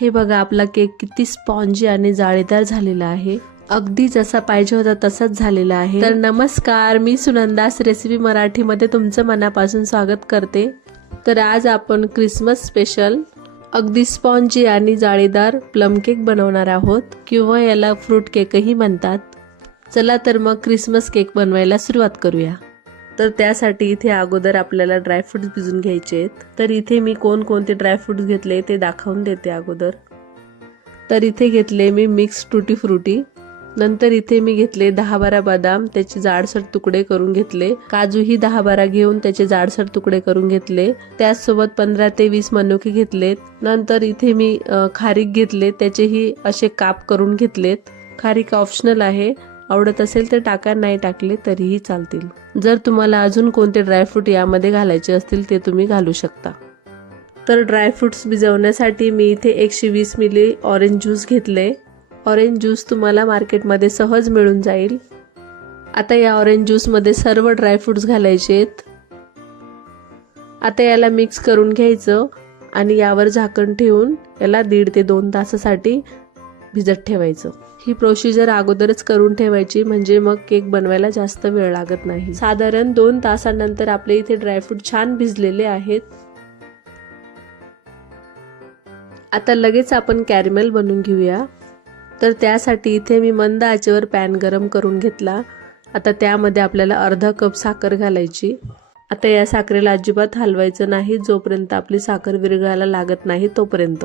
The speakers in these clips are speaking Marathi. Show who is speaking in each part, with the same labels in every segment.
Speaker 1: हे बघा आपला केक किती स्पॉन्जी आणि जाळीदार झालेला आहे. अगदी जसा पाहिजे होता तसाच झालेला आहे. तर नमस्कार मी सुनंदास रेसिपी मराठीमध्ये तुमचं मनापासून स्वागत करते. तर आज आपण क्रिसमस स्पेशल अगदी स्पॉन्जी आणि जाळीदार प्लम केक बनवणार आहोत. किंवा याला फ्रूट केकही म्हणतात. चला तर मग क्रिसमस केक बनवायला सुरुवात करूया. तर त्यासाठी इथे अगोदर आपल्याला ड्रायफ्रुट्स भिजून घ्यायचे आहेत. तर इथे मी कोणकोणते ड्रायफ्रुट्स घेतले ते दाखवून देते अगोदर. तर इथे घेतले मी मिक्स टुटी फ्रुटी नंतर इथे मी घेतले दहा बारा बदाम त्याचे जाडसर तुकडे करून घेतले. काजूही दहा बारा घेऊन त्याचे जाडसर तुकडे करून घेतले. त्याचसोबत पंधरा ते वीस मनुके घेतलेत. नंतर इथे मी खारीक घेतले त्याचेही असे काप करून घेतलेत. खारीक ऑप्शनल आहे. आवडत असेल तर टाका नाही टाकले तरीही चालतील. जर तुम्हाला अजून कोणते ड्रायफ्रूट यामध्ये घालायचे असतील ते तुम्ही घालू शकता. तर ड्रायफ्रूट्स भिजवण्यासाठी मी इथे एकशे वीस मिली ऑरेंज ज्यूस घेतले. ऑरेंज ज्यूस तुम्हाला मार्केटमध्ये सहज मिळून जाईल. आता या ऑरेंज ज्यूसमध्ये सर्व ड्रायफ्रूट्स घालायचे आहेत. आता याला मिक्स करून घ्यायचं आणि यावर झाकण ठेवून याला दीड ते दोन तासासाठी भिजत ठेवायचं. ही प्रोसिजर अगोदरच करून ठेवायची म्हणजे मग केक बनवायला जास्त वेळ लागत नाही. साधारण दोन तासानंतर आपले इथे ड्रायफ्रूट छान भिजलेले आहेत. आता लगेच आपण कॅरमेल बनवून घेऊया. तर त्यासाठी इथे मी मंद आचेवर पॅन गरम करून घेतला. आता त्यामध्ये आपल्याला अर्धा कप साखर घालायची. आता या साखरेला अजिबात हलवायचं नाही जोपर्यंत आपली साखर विरघळायला लागत नाही तोपर्यंत.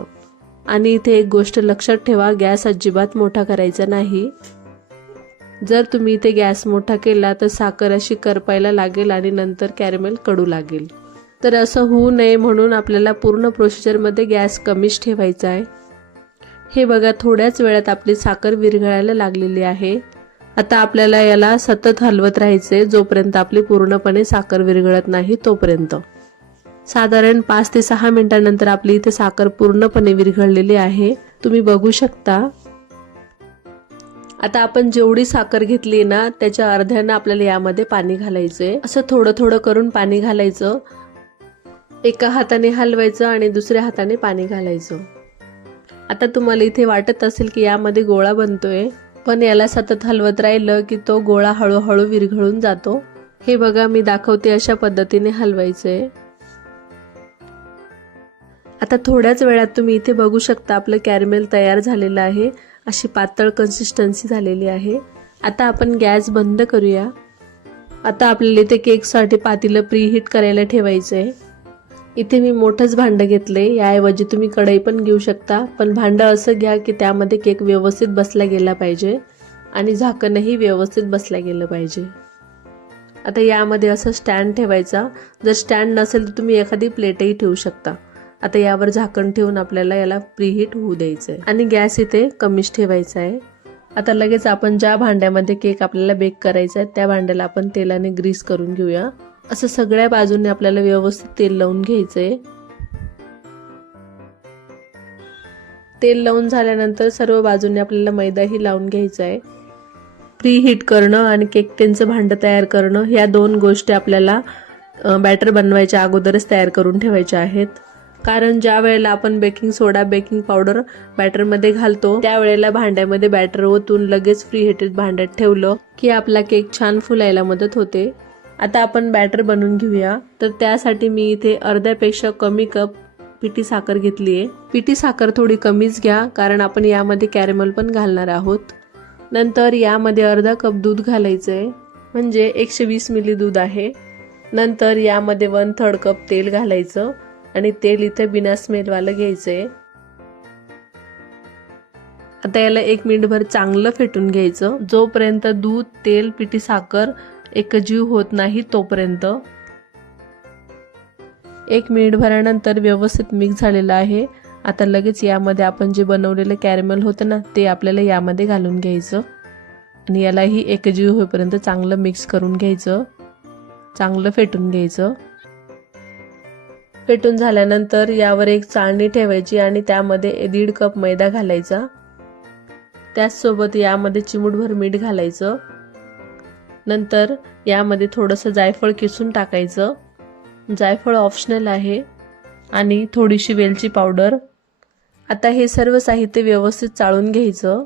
Speaker 1: आणि इथे एक गोष्ट लक्षात ठेवा गॅस अजिबात मोठा करायचा नाही. जर तुम्ही इथे गॅस मोठा केला तर साखर अशी करपायला लागेल आणि नंतर कॅरमेल कडू लागेल. तर असं होऊ नये म्हणून आपल्याला पूर्ण प्रोसिजरमध्ये गॅस कमीच ठेवायचा आहे. हे बघा थोड्याच वेळात आपली साखर विरघळायला लागलेली आहे. आता आपल्याला याला सतत हलवत राहायचे जोपर्यंत आपली पूर्णपणे साखर विरघळत नाही तोपर्यंत. साधारण पाच ते सहा मिनिटांनंतर आपली इथे साखर पूर्णपणे विरघळलेली आहे. तुम्ही बघू शकता. आता आपण जेवढी साखर घेतली ना त्याच्या अर्ध्यानं आपल्याला यामध्ये पाणी घालायचंय. असं थोडं थोडं करून पाणी घालायचं. एका हाताने हलवायचं आणि दुसऱ्या हाताने पाणी घालायचं. आता तुम्हाला इथे वाटत असेल की यामध्ये गोळा बनतोय पण याला सतत हलवत राहिलं की तो गोळा हळूहळू विरघळून जातो. हे बघा मी दाखवते अशा पद्धतीने हलवायचंय. आता थोड्याच वेळात तुम्ही इथे बघू शकता आपलं कॅरमेल तयार झालेलं आहे. अशी पातळ कन्सिस्टन्सी झालेली आहे. आता आपण गॅस बंद करूया. आता आपल्याला इथे केकसाठी पातीलं प्रीहीट करायला ठेवायचं आहे इथे मी मोठंच भांडं घेतले याऐवजी तुम्ही कढई पण घेऊ शकता. पण भांडं असं घ्या की त्यामध्ये केक व्यवस्थित बसला गेला पाहिजे. आणि झाकणही व्यवस्थित बसला गेलं पाहिजे. आता यामध्ये असं स्टँड ठेवायचा. जर स्टँड नसेल तर तुम्ही एखादी प्लेटही ठेवू शकता. आता यावर झाकण ठेवून आपल्याला याला प्रीहीट होऊ द्यायचं आहे आणि गॅस इथे कमीच ठेवायचा आहे. आता लगेच आपण ज्या भांड्यामध्ये केक आपल्याला बेक करायचा आहे त्या भांड्याला आपण तेलाने ग्रीस करून घेऊया. असं सगळ्या बाजूने आपल्याला व्यवस्थित तेल लावून घ्यायचंय. तेल लावून झाल्यानंतर सर्व बाजूने आपल्याला मैदाही लावून घ्यायचा आहे. प्री हीट करणं आणि केक टेनचं भांडं तयार करणं ह्या दोन गोष्टी आपल्याला बॅटर बनवायच्या अगोदरच तयार करून ठेवायच्या आहेत. कारण ज्या वेळेला आपण बेकिंग सोडा बेकिंग पावडर बॅटरमध्ये घालतो त्यावेळेला भांड्यामध्ये बॅटर ओतून लगेच फ्री हिटेड भांड्यात ठेवलं की आपला केक छान फुलायला मदत होते. आता आपण बॅटर बनवून घेऊया. तर त्यासाठी मी इथे अर्ध्यापेक्षा कमी कप पिठी साखर घेतली आहे पिठी साखर थोडी कमीच घ्या कारण आपण यामध्ये कॅरेमल पण घालणार आहोत. नंतर यामध्ये अर्धा कप दूध घालायचं आहे म्हणजे एकशे वीस मिली दूध आहे. नंतर यामध्ये वन थर्ड कप तेल घालायचं. आणि तेल इथे बिना स्मेलवालं घ्यायचं आहे आता याला एक मिनिटभर चांगलं फेटून घ्यायचं. जोपर्यंत दूध तेल पिठी साखर एकजीव होत नाही तोपर्यंत. एक मिनिटभरानंतर व्यवस्थित मिक्स झालेलं आहे. आता लगेच यामध्ये आपण जे बनवलेलं कॅरेमल होतं ना ते आपल्याला यामध्ये घालून घ्यायचं. आणि यालाही एकजीव होईपर्यंत चांगलं मिक्स करून घ्यायचं. चांगलं फेटून घ्यायचं. फेटून झाल्यानंतर यावर एक चाळणी ठेवायची आणि त्यामध्ये दीड कप मैदा घालायचा. त्याचसोबत यामध्ये चिमूटभर मीठ घालायचं. नंतर यामध्ये थोडंसं जायफळ किसून टाकायचं. जायफळ ऑप्शनल आहे. आणि थोडीशी वेलची पावडर आता हे सर्व साहित्य व्यवस्थित चाळून घ्यायचं.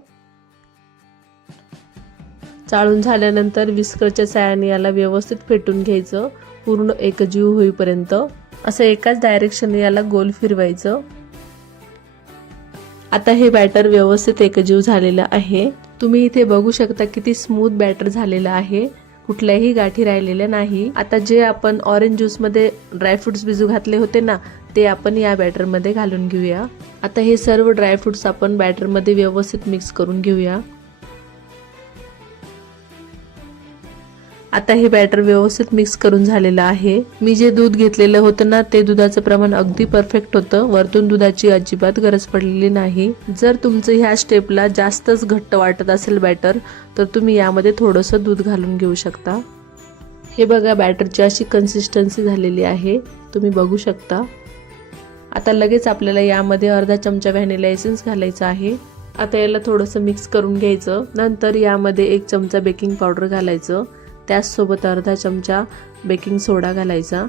Speaker 1: चाळून झाल्यानंतर विस्करच्या साह्याने याला व्यवस्थित फेटून घ्यायचं. पूर्ण एकजीव होईपर्यंत असं एकाच डायरेक्शनने याला गोल फिरवायचं. आता हे बॅटर व्यवस्थित एकजीव झालेलं आहे. तुम्ही इथे बघू शकता किती स्मूथ बॅटर झालेलं आहे. कुठल्याही गाठी राहिलेल्या नाही. आता जे आपण ऑरेंज ज्यूसमध्ये ड्रायफ्रुट्स भिजू घातले होते ना ते आपण या बॅटरमध्ये घालून घेऊया. आता हे सर्व ड्रायफ्रुट्स आपण बॅटरमध्ये व्यवस्थित मिक्स करून घेऊया. आता हे बॅटर व्यवस्थित मिक्स करून झालेलं आहे. मी जे दूध घेतलेलं होतं ना ते दुधाचं प्रमाण अगदी परफेक्ट होतं. वरतून दुधाची अजिबात गरज पडलेली नाही. जर तुमचं ह्या स्टेपला जास्तच घट्ट वाटत असेल बॅटर तर तुम्ही यामध्ये थोडंसं दूध घालून घेऊ शकता. हे बघा बॅटरची अशी कन्सिस्टन्सी झालेली आहे. तुम्ही बघू शकता. आता लगेच आपल्याला यामध्ये अर्धा चमचा व्हॅनिला एसेन्स घालायचा आहे. आता याला थोडंसं मिक्स करून घ्यायचं. नंतर यामध्ये एक चमचा बेकिंग पावडर घालायचं. त्याचसोबत अर्धा चमचा बेकिंग सोडा घालायचा.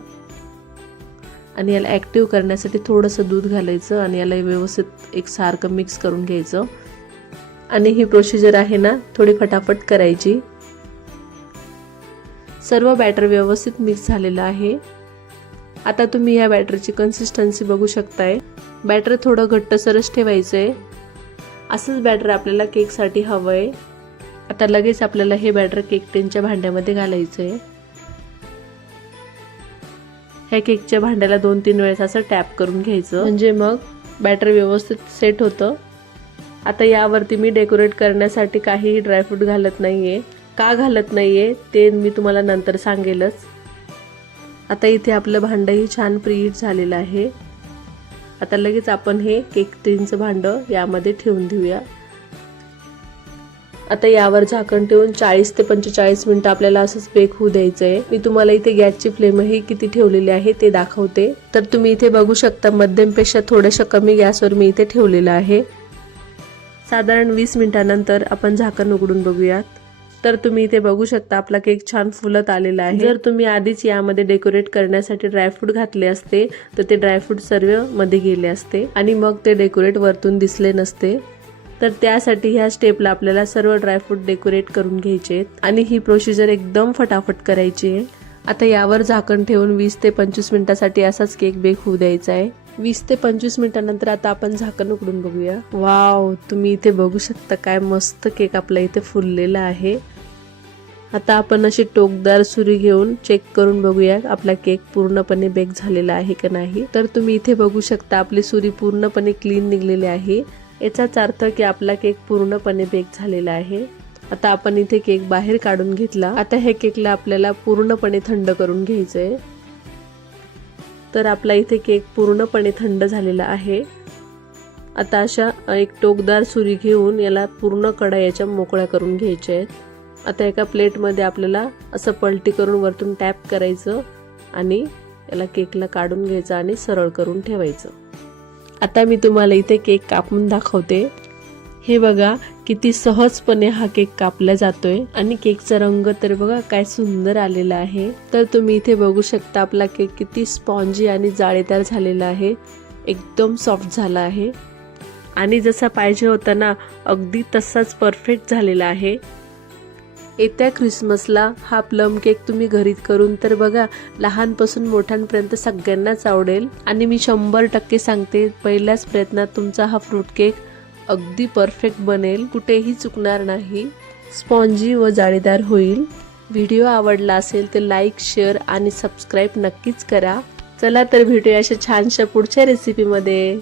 Speaker 1: आणि याला ॲक्टिव्ह करण्यासाठी थोडंसं दूध घालायचं आणि याला व्यवस्थित एक सारखं मिक्स करून घ्यायचं. आणि ही प्रोसिजर आहे ना थोडी फटाफट करायची. सर्व बॅटर व्यवस्थित मिक्स झालेलं आहे. आता तुम्ही या बॅटरची कन्सिस्टन्सी बघू शकताय. बॅटर थोडं घट्टसरच ठेवायचं आहे असंच बॅटर आपल्याला केकसाठी हवं आहे आता लगेच आपल्याला हे बॅटर केक टेनच्या भांड्यामध्ये घालायचं आहे ह्या केकच्या भांड्याला दोन तीन वेळेस असं टॅप करून घ्यायचं. म्हणजे मग बॅटर व्यवस्थित सेट होतं. आता यावरती मी डेकोरेट करण्यासाठी काहीही ड्रायफ्रूट घालत नाहीये. का घालत नाहीये ते मी तुम्हाला नंतर सांगेलच. आता इथे आपलं भांडंही छान प्रीहीट झालेलं आहे. आता लगेच आपण हे केक टिनचं भांडं यामध्ये ठेवून देऊया. आता यावर झाकण ठेवून चाळीस ते पंचेचाळीस मिनिटं आपल्याला असंच बेक होऊ द्यायचं आहे मी तुम्हाला इथे गॅसची फ्लेमही किती ठेवलेली आहे ते दाखवते. तर तुम्ही इथे बघू शकता मध्यमपेक्षा थोड्याशा कमी गॅसवर मी इथे ठेवलेलं आहे. साधारण वीस मिनिटानंतर आपण झाकण उघडून बघूयात. तर तुम्ही इथे बघू शकता आपला केक छान फुलत आलेला आहे. जर तुम्ही आधीच यामध्ये डेकोरेट करण्यासाठी ड्रायफ्रूट घातले असते तर ते ड्रायफ्रूट सर्वमध्ये गेले असते. आणि मग ते डेकोरेट वरतून दिसले नसते. तर त्यासाठी ह्या स्टेपला आपल्याला सर्व ड्रायफ्रूट डेकोरेट करून घ्यायचे आहेत. आणि ही प्रोसिजर एकदम फटाफट करायची आहे. आता यावर झाकण ठेवून वीस ते पंचवीस मिनिटासाठी असाच केक बेक होऊ द्यायचा आहे. वीस ते पंचवीस मिनिटानंतर आता आपण झाकण उघडून बघूया. वाव तुम्ही इथे बघू शकता काय मस्त केक आपला इथे फुललेला आहे. आता आपण अशी टोकदार सुरी घेऊन चेक करून बघूया आपला केक पूर्णपणे बेक झालेला आहे का नाही. तर तुम्ही इथे बघू शकता आपली सुरी पूर्णपणे क्लीन निघलेली आहे. याचाच अर्थ की आपला केक पूर्णपणे बेक झालेला आहे. आता आपण इथे केक बाहेर काढून घेतला. आता हे केकला आपल्याला पूर्णपणे थंड करून घ्यायचंय. तर आपला इथे केक पूर्णपणे थंड झालेला आहे. आता अशा एक टोकदार सुरी घेऊन याला पूर्ण कडा याच्या मोकळ्या करून घ्यायच्या आहेत. आता एका प्लेटमध्ये आपल्याला असं पलटी करून वरतून टॅप करायचं आणि याला केकला काढून घ्यायचं आणि सरळ करून ठेवायचं. आता मी तुम्हाला इथे केक कापून दाखवते. हे बघा किती सहजपणे हा केक कापला जातोय. आणि केकचा रंग तर बघा काय सुंदर आलेला आहे. तर तुम्ही इथे बघू शकता आपला केक किती स्पॉन्जी आणि जाळीदार झालेला आहे. एकदम सॉफ्ट झाला आहे. आणि जसा पाहिजे होता ना अगदी तसाच परफेक्ट झालेला आहे. येत्या क्रिसमसला हा प्लम केक तुम्ही घरी करून तर बघा लहानपासून मोठ्यांपर्यंत सगळ्यांनाच आवडेल. आणि मी शंभर टक्के सांगते पहिल्याच प्रयत्नात तुमचा हा फ्रूट केक अगदी परफेक्ट बनेल कुठेही चुकणार नाही. स्पॉन्जी व जाळीदार होईल. व्हिडिओ आवडला असेल तर लाईक शेअर आणि सबस्क्राईब नक्कीच करा. चला तर भेटूया अशा छानशा पुढच्या रेसिपीमध्ये